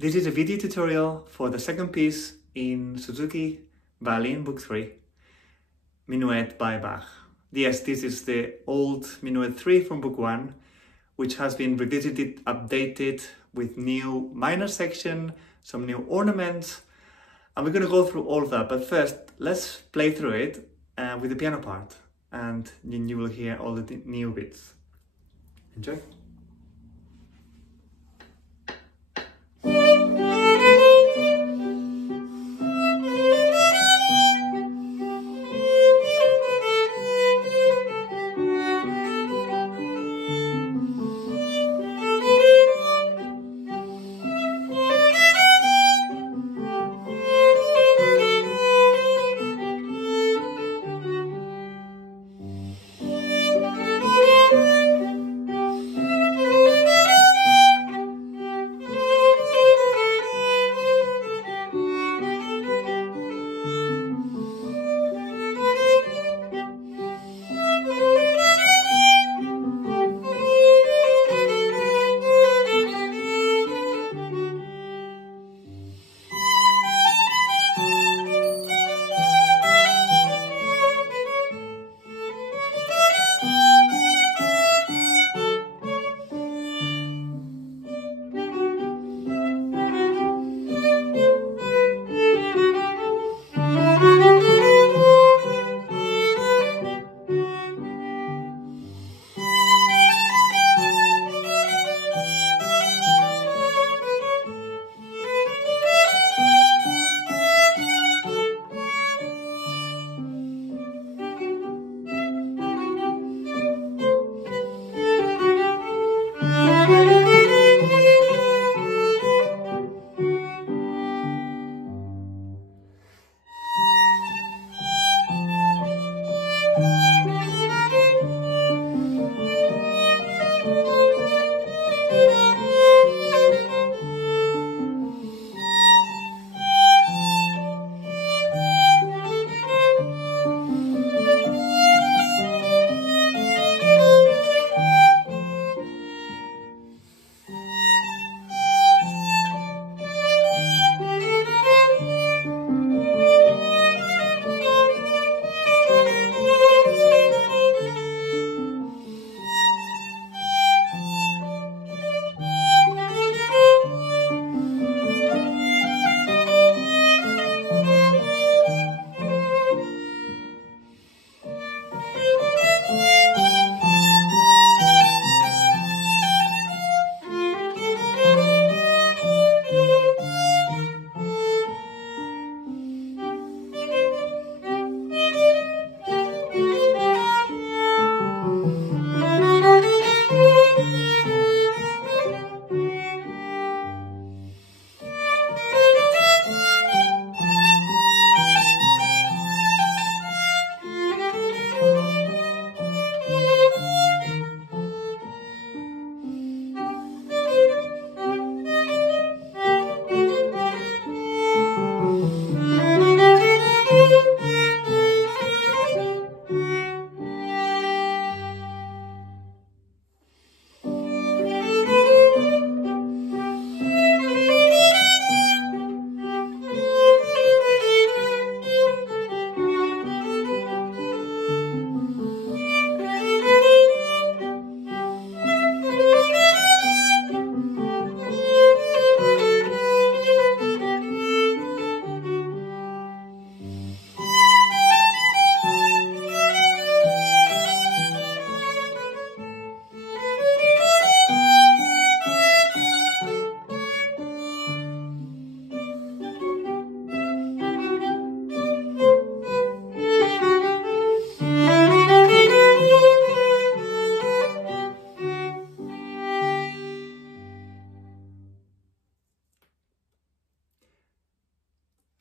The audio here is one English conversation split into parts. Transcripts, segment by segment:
This is a video tutorial for the second piece in Suzuki Violin Book 3, Minuet by Bach. Yes, this is the old Minuet 3 from Book 1, which has been revisited, updated with new minor section, some new ornaments, and we're going to go through all of that. But first, let's play through it with the piano part, and then you will hear all the new bits. Enjoy!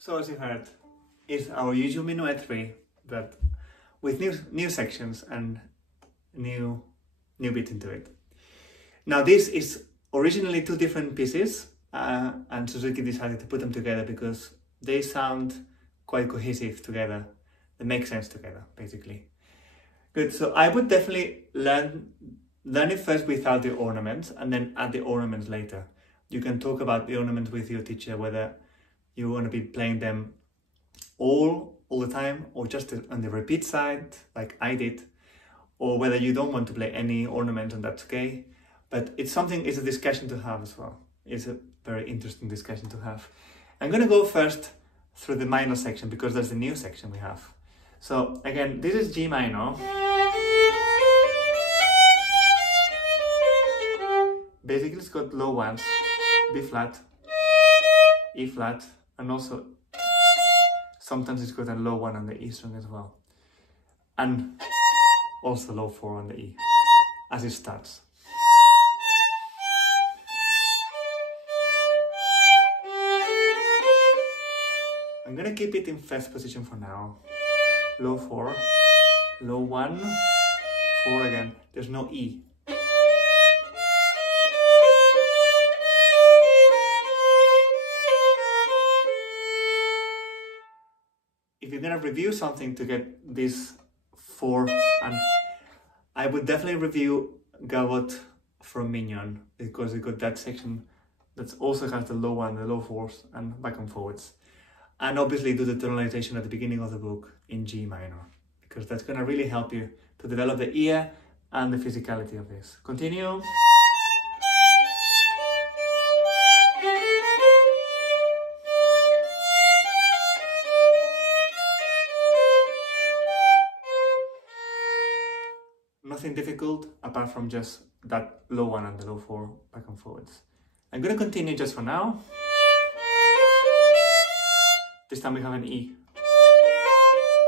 So as you heard, it's our usual Minuet 3, but with new sections and new bit into it. Now this is originally two different pieces, and Suzuki decided to put them together because they sound quite cohesive together. They make sense together, basically. Good, so I would definitely learn it first without the ornaments and then add the ornaments later. You can talk about the ornament with your teacher, whether you want to be playing them all the time, or just on the repeat side, like I did, or whether you don't want to play any ornament, and that's okay. But it's a discussion to have as well. It's a very interesting discussion to have. I'm going to go first through the minor section, because that's the new section we have. So again, this is G minor. Basically it's got low ones, B flat, E flat, and also sometimes it's got a low one on the E string as well. And also low 4 on the E, as it starts. I'm gonna keep it in first position for now. Low 4, low 1, 4 again. There's no E. If you're gonna review something to get this 4, and I would definitely review Gavotte from Mignon, because it got that section that also has the low 1, the low 4s, and back and forwards. And obviously do the tonalization at the beginning of the book in G minor, because that's gonna really help you to develop the ear and the physicality of this. Continue. Nothing difficult apart from just that low 1 and the low 4 back and forwards. I'm going to continue just for now. This time we have an E.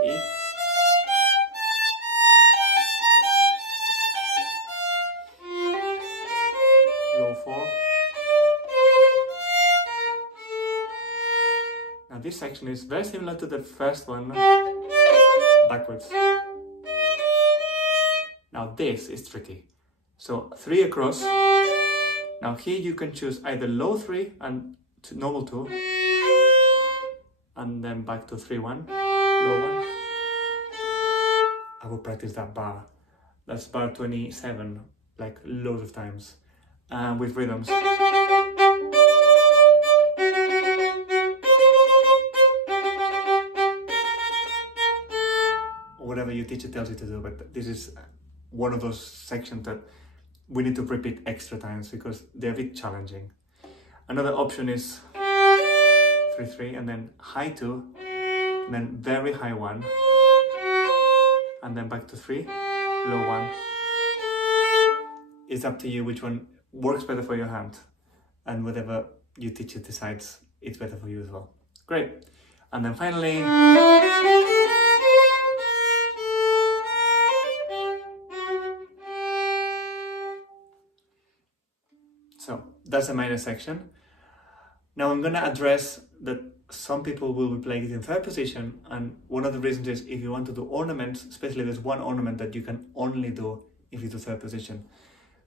E. Low 4. Now this section is very similar to the first one, backwards. Now this is tricky. So 3 across. Now here you can choose either low 3 and normal 2, and then back to 3 1, low 1. I will practice that bar. That's bar 27, like loads of times, with rhythms. Or whatever your teacher tells you to do, but this is one of those sections that we need to repeat extra times because they're a bit challenging. Another option is 3 3 and then high 2, and then very high 1, and then back to 3, low 1. It's up to you which one works better for your hand, and whatever your teacher decides it's better for you as well. Great. And then finally, so that's the minor section. Now I'm going to address that some people will be playing it in third position, and one of the reasons is if you want to do ornaments, especially there's one ornament that you can only do if you do third position.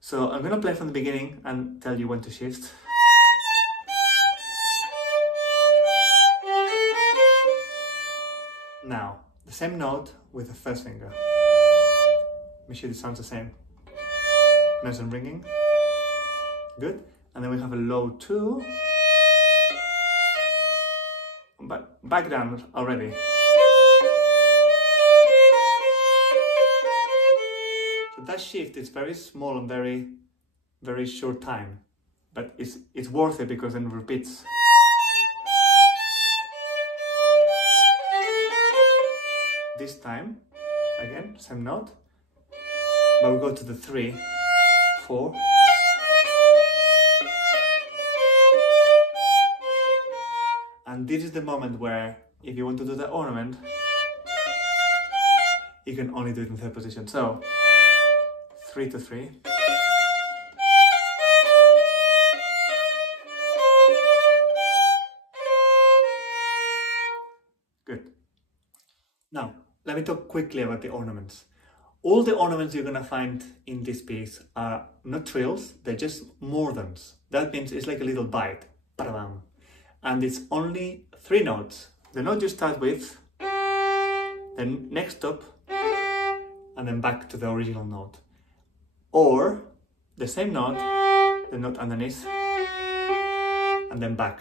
So I'm going to play from the beginning and tell you when to shift. Now, the same note with the first finger. Make sure it sounds the same. Nice and ringing. Good. And then we have a low 2. But back down already. So that shift is very small and very short time. But it's worth it because then it repeats. This time, again, same note. But we go to the 3, 4. And this is the moment where, if you want to do the ornament, you can only do it in third position. So, 3 to 3. Good. Now, let me talk quickly about the ornaments. All the ornaments you're going to find in this piece are not trills, they're just mordants. That means it's like a little bite. Ba-da-bam. And it's only 3 notes. The note you start with, then next up, and then back to the original note. Or the same note, the note underneath, and then back.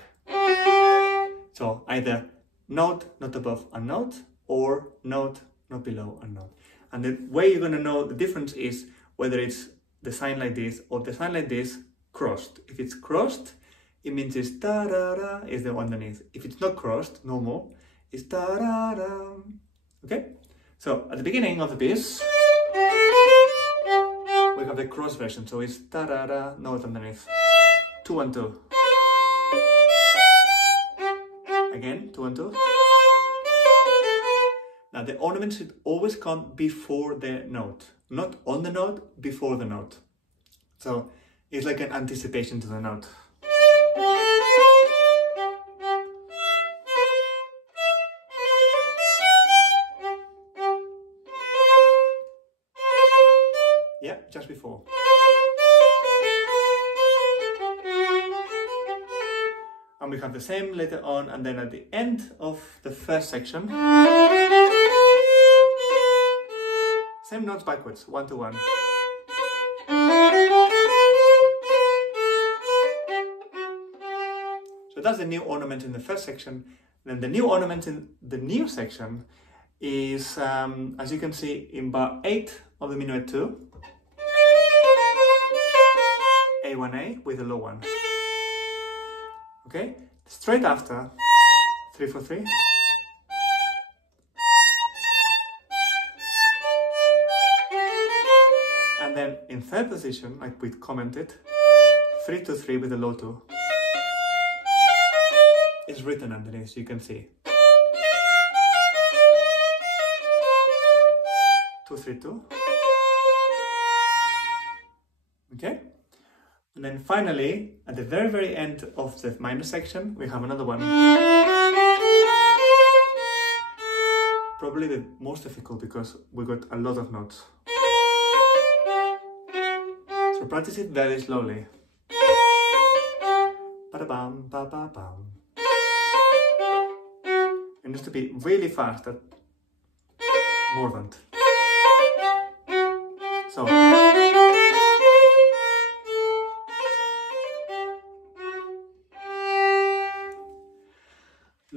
So either note, not above a note, or note, not below a note. And the way you're going to know the difference is whether it's the sign like this or the sign like this crossed. If it's crossed, it means it's da-da-da, is the one underneath. If it's not crossed, normal, it's da-da-da. Okay? So at the beginning of the piece, we have the cross version, so it's da-da-da, note underneath. 2 and 2. Again, 2 and 2. Now the ornament should always come before the note, not on the note, before the note. So it's like an anticipation to the note. Yeah, just before. And we have the same later on, and then at the end of the first section, same notes backwards, 1 to 1. So that's the new ornament in the first section. Then the new ornament in the new section is, as you can see, in bar 8 of the Minuet 2, A1A with a low one. Okay, straight after 3/4/3. And then in third position, like we commented, 3/2/3 with a low 2 is written underneath, so you can see. 2/3/2. Okay? And then finally, at the very, very end of the minor section, we have another one. Probably the most difficult because we got a lot of notes. So practice it very slowly. Ba-da-bam, ba-ba-bam. It needs to be really fast, at mordant. So.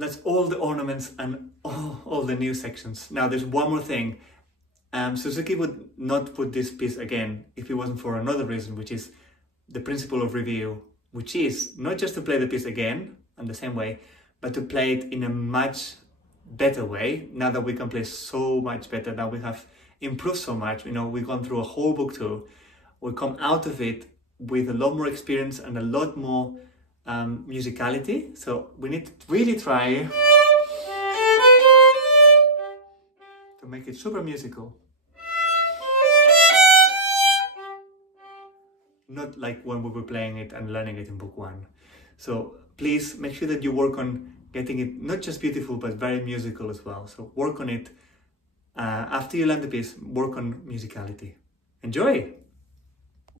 That's all the ornaments and all the new sections. Now there's one more thing. Suzuki would not put this piece again if it wasn't for another reason, which is the principle of review, which is not just to play the piece again in the same way, but to play it in a much better way. Now that we can play so much better, that we have improved so much, you know, we've gone through a whole book too. We come out of it with a lot more experience and a lot more musicality, so we need to really try to make it super musical. Not like when we were playing it and learning it in book 1. So please make sure that you work on getting it not just beautiful but very musical as well. So work on it. After you learn the piece, work on musicality. Enjoy!